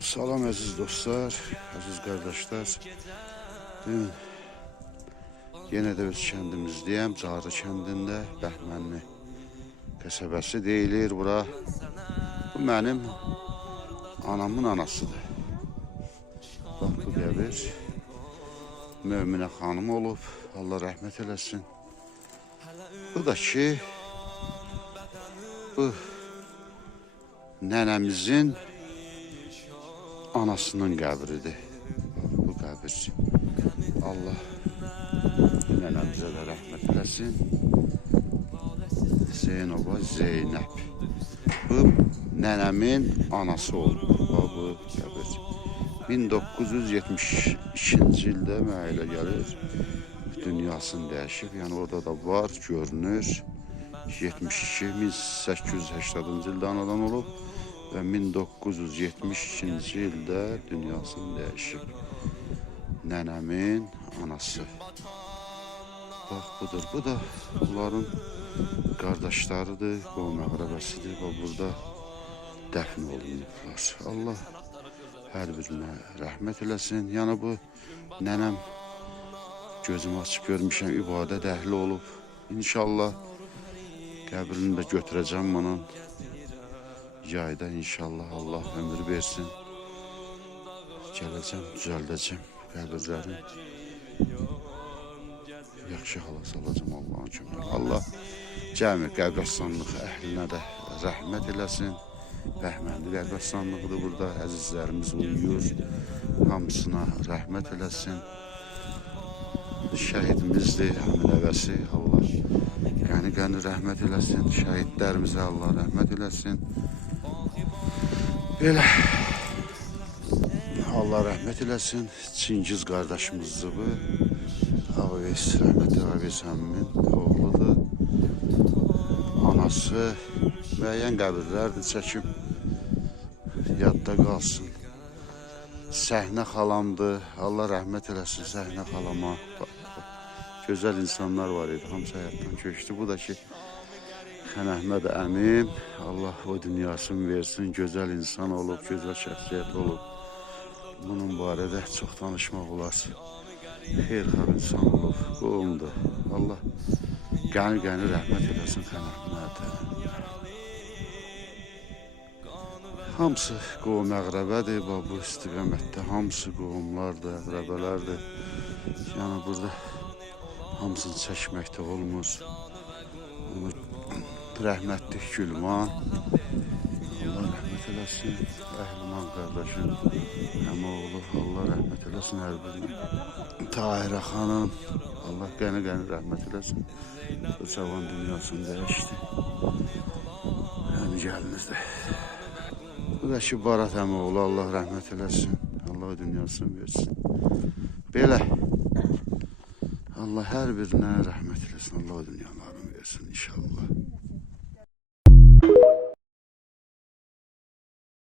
Salam əziz dostlar, əziz qardaşlar. Dün yenə də öz kəndimizdəyəm, Carı kəndində, Bəhmənli qəsəbəsi deyilir bura. Bu mənim anamın anasıdır. Bax, bu qəbir Möminə xanım olub, Allah rəhmət eləsin. Bu da ki, bu nənəmizin anasının qəbridir. Bu qəbir. Allah nənəmizə də rəhmət eləsin. Zeynəba Zeynəb. Bu nənəmin anası oldu. Bu qəbir. 1972-ci ildə mənə elə gəlir dünyasını dəyişib. Yəni orada da var, görünür. 72, 1880-cı ildə anadan olub və 1972-ci ildə dünyasını dəyişib. Nənəmin anası. Bax, budur. Bu da bunların qardaşlarıdır, qovm əqrəbəsidir. Bax, burada dəfn olunublar. Allah hər birinə rəhmət eləsin. Yəni bu nənəm gözümü açıb görmüşəm, ibadət əhli olub. İnşallah qəbrini də götürəcəm bunun. Yayda inşallah Allah ömür versin. Gələcəm, düzəldəcəm qəbirləri. Yaxşı hala salacam Allah'ın köməyi. Allah cəmi qəbirstanlıq əhlinə də rəhmət eləsin. Bəhmənli qəbirstanlıqdır burada. Əzizlərimiz uyuyur. Hamısına rəhmət eləsin. Şəhidimizdir, həminəvəsi. Allah qəni rəhmət eləsin. Şəhidlərimizə Allah rəhmət eləsin. Belə Allah rəhmət eləsin. Çingiz qardaşımızdır bu. Ağabeys, rəhmətli Ağabeys əmmin oğludur. Anası müəyyən qəbirlərdir, çəkim yadda qalsın. Səhnə xalamdır. Allah rəhmət eləsin Səhnə xalama. Gözəl insanlar var idi, hamısı həyatdan köçdü. Bu da ki, Xən Əhməd əmim, Allah o dünyasını versin, gözəl insan olub, gözəl şəxsiyyət olub. Bunun barədə çox danışmaq olar. Xeyirxah insan olub, qovumdur. Allah qəni rəhmət eləsin Xən Əhməd. Hamısı qovum əqrəbədir, bu istiqamətdə hamısı qovumlardır, əqrəbələrdir. Yəni burada hamısını çəkməkdə olmur. Rəhmətli Gülman, Allah rəhmət eləsin, Əhliman qardaşım, əmoğlu, Allah rəhmət eləsin hər birinə. Tahirə xanım, Allah qəni rəhmət eləsin, o cavan dünyasını dəyişdi. Həmi gəlinizdir. Bu da ki, Barat əmoğlu, Allah rəhmət eləsin, Allah dünyasını versin. Belə, Allah hər birinə rəhmət eləsin, Allah dünyalarını versin inşallah.